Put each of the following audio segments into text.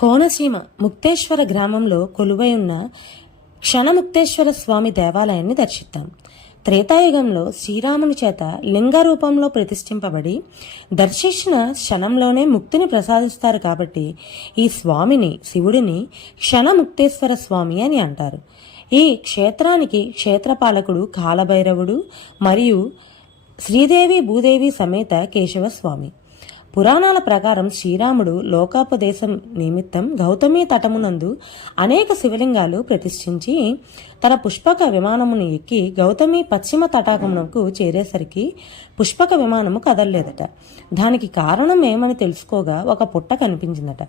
కోనసీమ ముక్తేశ్వర గ్రామంలో కొలువై ఉన్న క్షణముక్తేశ్వర స్వామి దేవాలయాన్ని దర్శిద్దాం. త్రేతాయుగంలో శ్రీరాముని చేత లింగ రూపంలో ప్రతిష్ఠింపబడి దర్శించిన క్షణంలోనే ముక్తిని ప్రసాదిస్తారు కాబట్టి ఈ స్వామిని శివుడిని క్షణముక్తేశ్వర స్వామి అని అంటారు. ఈ క్షేత్రానికి క్షేత్రపాలకుడు కాలభైరవుడు మరియు శ్రీదేవి భూదేవి సమేత కేశవ స్వామి. పురాణాల ప్రకారం శ్రీరాముడు లోకాపదేశం నిమిత్తం గౌతమి తటమునందు అనేక శివలింగాలు ప్రతిష్ఠించి తన పుష్పక విమానమును ఎక్కి గౌతమి పశ్చిమ తటాకమునకు చేరేసరికి పుష్పక విమానము కదలలేదట. దానికి కారణం ఏమని తెలుసుకోగా ఒక పుట్ట కనిపించిందట.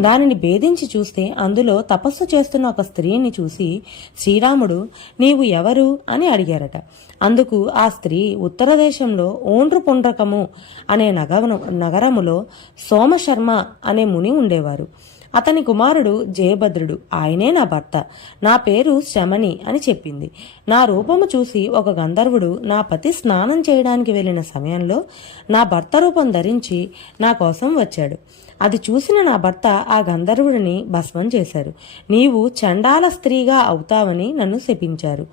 దానిని భేదించి చూస్తే అందులో తపస్సు చేస్తున్న ఒక స్త్రీని చూసి శ్రీరాముడు నీవు ఎవరు? అని అడిగారట. అందుకు ఆ స్త్రీ ఉత్తర దేశంలో ఓండ్రు పుండ్రకము అనే నగవను నగరములో సోమశర్మ అనే ముని ఉండేవారు. అతని కుమారుడు జయభద్రుడు ఆయనే నా భర్త. నా పేరు శమని అని చెప్పింది. నా రూపము చూసి ఒక గంధర్వుడు నా పతి స్నానం చేయడానికి వెళ్ళిన సమయంలో నా భర్త రూపం ధరించి నా కోసం వచ్చాడు. అది చూసిన నా భర్త ఆ గంధర్వుడిని భస్మం చేశారు. నీవు చండాల స్త్రీగా అవుతావని నన్ను శపించారు.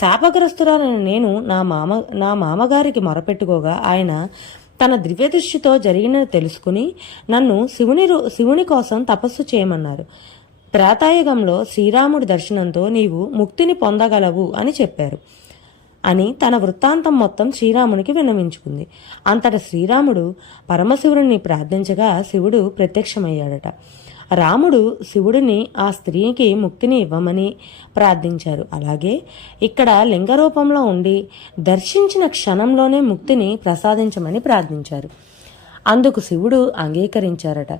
శాపగ్రస్తురాలైన నేను నా మామ నా మామగారికి మొరపెట్టుకోగా ఆయన తన దివ్య దృష్టితో జరిగినది తెలుసుకుని నన్ను శివుని రు- శివుని కోసం తపస్సు చేయమన్నారు. త్రేతాయుగంలో శ్రీరాముడి దర్శనంతో నీవు ముక్తిని పొందగలవు అని చెప్పారు. అని తన వృత్తాంతం మొత్తం శ్రీరామునికి విన్నవించుకుంది. అంతట శ్రీరాముడు పరమశివుడిని ప్రార్థించగా శివుడు ప్రత్యక్షమయ్యాడట. రాముడు శివుడిని ఆ స్త్రీకి ముక్తిని ఇవ్వమని ప్రార్థించారు. అలాగే ఇక్కడ లింగ రూపంలో ఉండి దర్శించిన క్షణంలోనే ముక్తిని ప్రసాదించమని ప్రార్థించారు. అందుకు శివుడు అంగీకరించారట.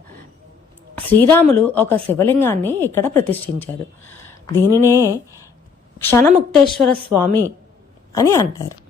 శ్రీరాములు ఒక శివలింగాన్ని ఇక్కడ ప్రతిష్ఠించారు. దీనినే క్షణముక్తేశ్వర స్వామి అని అంటారు.